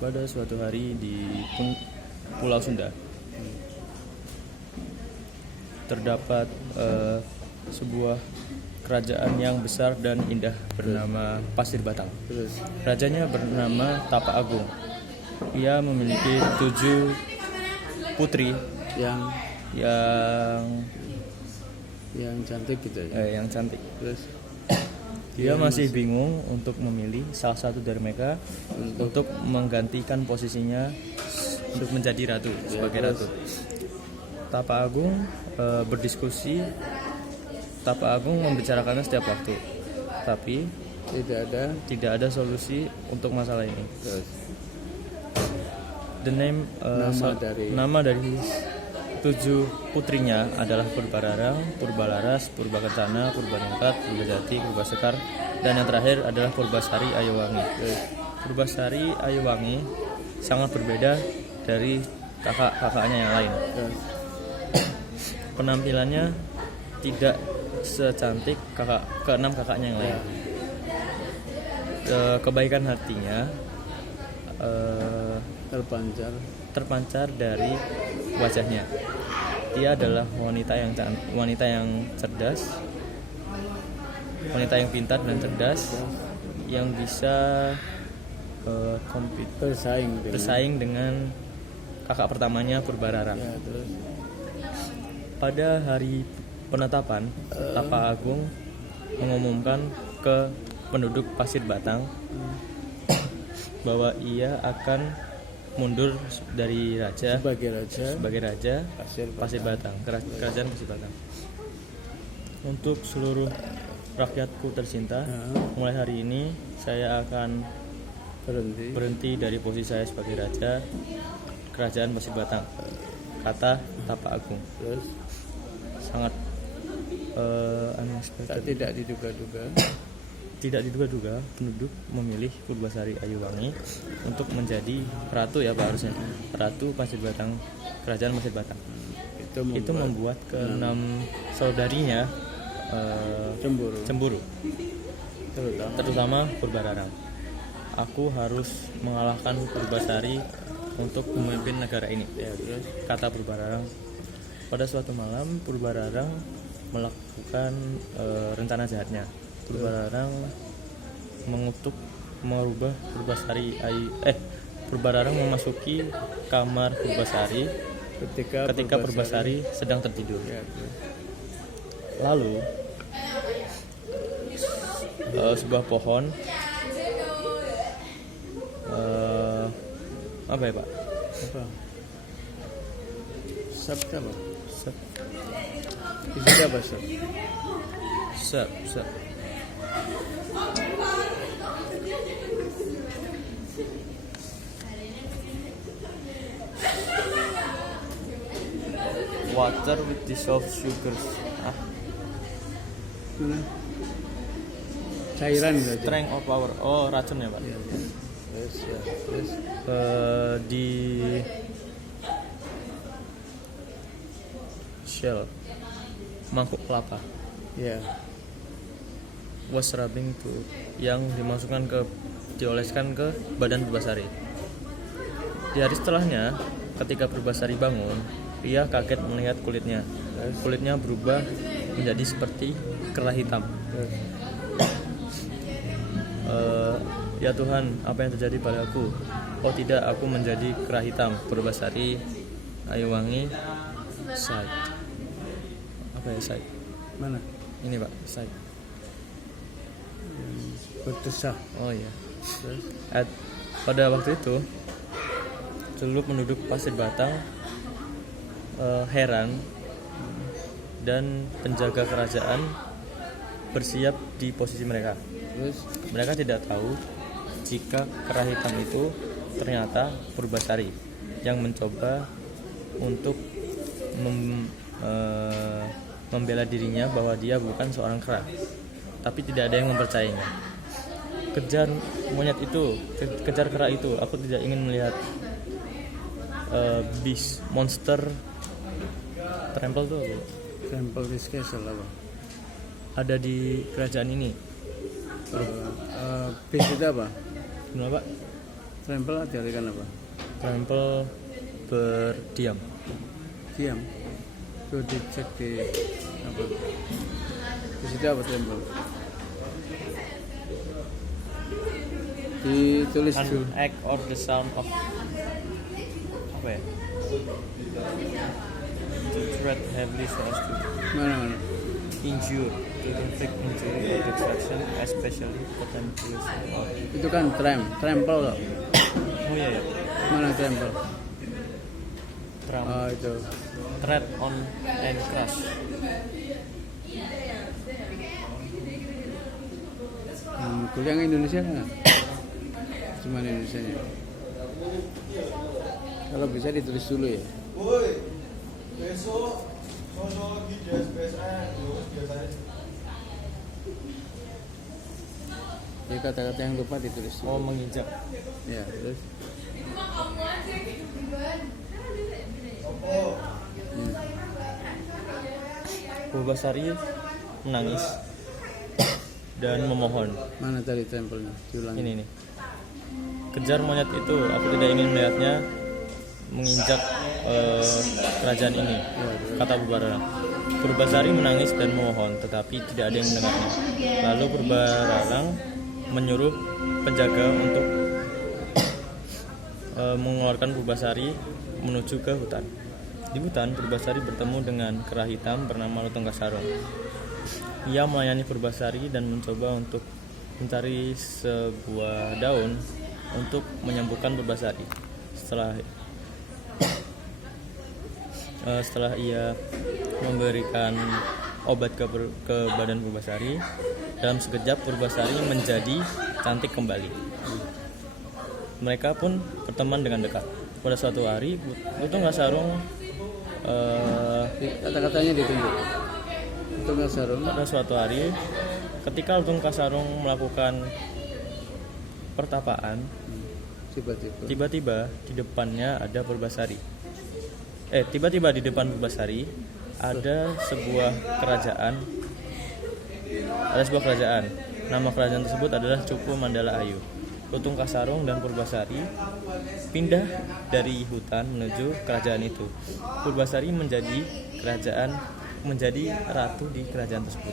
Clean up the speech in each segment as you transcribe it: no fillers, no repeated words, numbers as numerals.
Pada suatu hari di Pulau Sunda terdapat sebuah kerajaan yang besar dan indah bernama Pasir Batang. Terus Rajanya bernama Tapa Agung. Ia memiliki 7 putri yang cantik gitu ya. yang cantik. Terus Dia masih bingung untuk memilih salah satu dari mereka untuk menggantikan posisinya untuk menjadi ratu, sebagai ratu. Tapa Agung berdiskusi. Tapa Agung membicarakannya setiap waktu, tapi tidak ada solusi untuk masalah ini. terus The name nama dari 7 putrinya adalah Purbararang, Purbalaras, Purbakencana, Purbaningrat, Purbajati, Purbasekar, dan yang terakhir adalah Purbasari Ayuwangi. Purbasari Ayuwangi sangat berbeda dari kakak-kakaknya yang lain. Penampilannya tidak secantik keenam kakaknya yang lain. Kebaikan hatinya terpancar dari wajahnya. Dia adalah wanita yang cerdas, wanita yang pintar dan cerdas, yang bisa bersaing dengan kakak pertamanya Purbararang. ya, terus Pada hari penetapan, Tapa Agung mengumumkan ke penduduk Pasir Batang bahwa ia akan mundur dari sebagai raja Pasir Batang, kerajaan Pasir Batang. Untuk seluruh rakyatku tercinta, mulai hari ini saya akan berhenti dari posisi saya sebagai raja kerajaan Pasir Batang, kata Tapa Agung. terus Sangat unexpected. Tidak diduga-duga penduduk memilih Purbasari Ayuwangi untuk menjadi ratu, ya Pak, harusnya ratu Pasir Batang, kerajaan Pasir Batang. Itu membuat keenam saudarinya cemburu, terutama Purbararang. Aku harus mengalahkan Purbasari untuk memimpin negara ini, kata Purbararang. Pada suatu malam Purbararang melakukan rencana jahatnya. Purbararang merubah Purbararang memasuki kamar Purbasari ketika Purbasari sedang tertidur. Lalu sebuah pohon apa ya Pak? Sep. Water with dissolved sugars. Cairan berarti. Strength of power. Oh, racun ya Pak. Terus Di shell mangkuk kelapa. Was rubbing to, yang dioleskan ke badan Purbasari. Di hari setelahnya, ketika Purbasari bangun, ia kaget melihat kulitnya. Kulitnya berubah menjadi seperti kerah hitam. Ya Tuhan, apa yang terjadi padaku? Oh tidak, aku menjadi kerah hitam. Purbasari Ayuwangi sighed. Apa ya sighed? mana? Ini Pak, sighed. Berdesah. Oh iya. Pada waktu itu seluruh penduduk Pasir Batang heran, dan penjaga kerajaan bersiap di posisi mereka. Terus Mereka tidak tahu jika kerah hitam itu ternyata Purbasari yang mencoba untuk membela dirinya bahwa dia bukan seorang kera, tapi tidak ada yang mempercayainya. Kejar monyet itu, kejar kera itu. Aku tidak ingin melihat beast, monster trample tuh apa? Trample this castle apa? Ada di kerajaan ini. Beast itu apa? Kenapa? Trampel diartikan apa? Trampel berdiam. Diam. Tuh dicek di apa? Di situ apa trampel? Ditulis An dulu. act or the sound of apa ya? To tread heavily so as to Mana? injure, to inflict injury or destruction, especially potentially or Itu kan trampel loh. oh iya ya, Mana trampel? tram, Oh itu. tread on and crush. Kuliah yang Indonesia nggak? Cuma Indonesia nya. Kalau bisa ditulis dulu ya. Woi, besok sosok di DSPSN terus biasanya Jadi kata-kata yang lupa ditulis dulu. Oh, menginjak. Ya terus. Purbasari menangis dan memohon. Mana tadi trampelnya? Diulangi. Ini nih. Kejar monyet itu, aku tidak ingin melihatnya menginjak kerajaan ini, kata Purbararang. Purbasari menangis dan memohon, tetapi tidak ada yang mendengarnya. Lalu Purbararang menyuruh penjaga untuk mengeluarkan Purbasari menuju ke hutan. Di hutan, Purbasari bertemu dengan kera hitam bernama Lutung Kasarung. Ia melayani Purbasari dan mencoba untuk mencari sebuah daun untuk menyembuhkan Purbasari. Setelah ia memberikan obat ke badan Purbasari, dalam sekejap Purbasari menjadi cantik kembali. Mereka pun berteman dengan dekat. Pada suatu hari, Lutung Kasarung Kata-katanya ditunjuk. Lutung Kasarung. pada suatu hari, ketika Lutung Kasarung melakukan pertapaan, tiba-tiba di depannya ada Purbasari. Tiba-tiba di depan Purbasari ada sebuah kerajaan. Nama kerajaan tersebut adalah Cupu Mandala Ayu. Lutung Kasarung dan Purbasari pindah dari hutan menuju kerajaan itu. Purbasari menjadi ratu di kerajaan tersebut.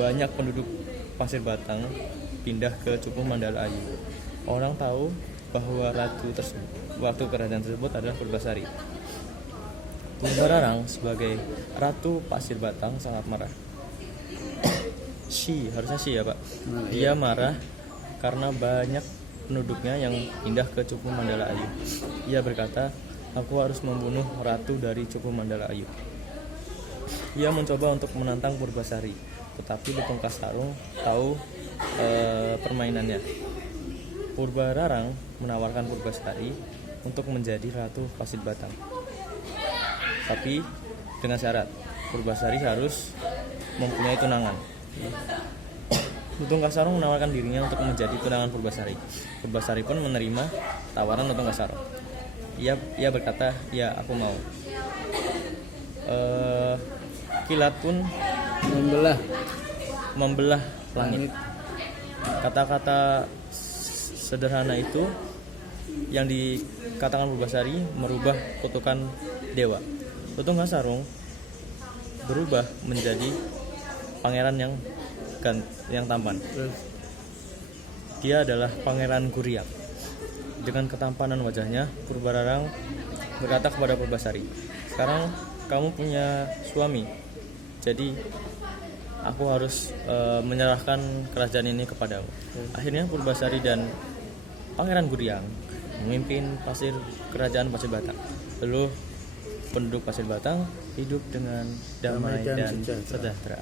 Banyak penduduk Pasir Batang pindah ke Cupu Mandala Ayu. Orang tahu bahwa ratu kerajaan tersebut adalah Purbasari. Purbararang sebagai ratu Pasir Batang sangat marah. Harusnya ya Pak. Dia marah karena banyak penduduknya yang pindah ke Cupu Mandala Ayu. Ia berkata, aku harus membunuh ratu dari Cupu Mandala Ayu. Ia mencoba untuk menantang Purbasari, tetapi Lutung Kasarung tahu permainannya. Purbararang menawarkan Purbasari untuk menjadi ratu Pasir Batang, tapi dengan syarat Purbasari harus mempunyai tunangan. Lutung Kasarung menawarkan dirinya untuk menjadi tunangan Purbasari. Purbasari pun menerima tawaran Lutung Kasarung. Ia berkata, ya aku mau. Kilat pun membelah langit. Kata-kata sederhana itu yang dikatakan Purbasari merubah kutukan dewa. Lutung Kasarung berubah menjadi pangeran yang tampan. Dia adalah Pangeran Guriak. Dengan ketampanan wajahnya, Purbararang berkata kepada Purbasari, sekarang kamu punya suami, jadi aku harus menyerahkan kerajaan ini kepadamu. Akhirnya Purbasari dan Pangeran Guriak memimpin kerajaan Pasir Batang. Lalu penduduk Pasir Batang hidup dengan damai dan sejahtera.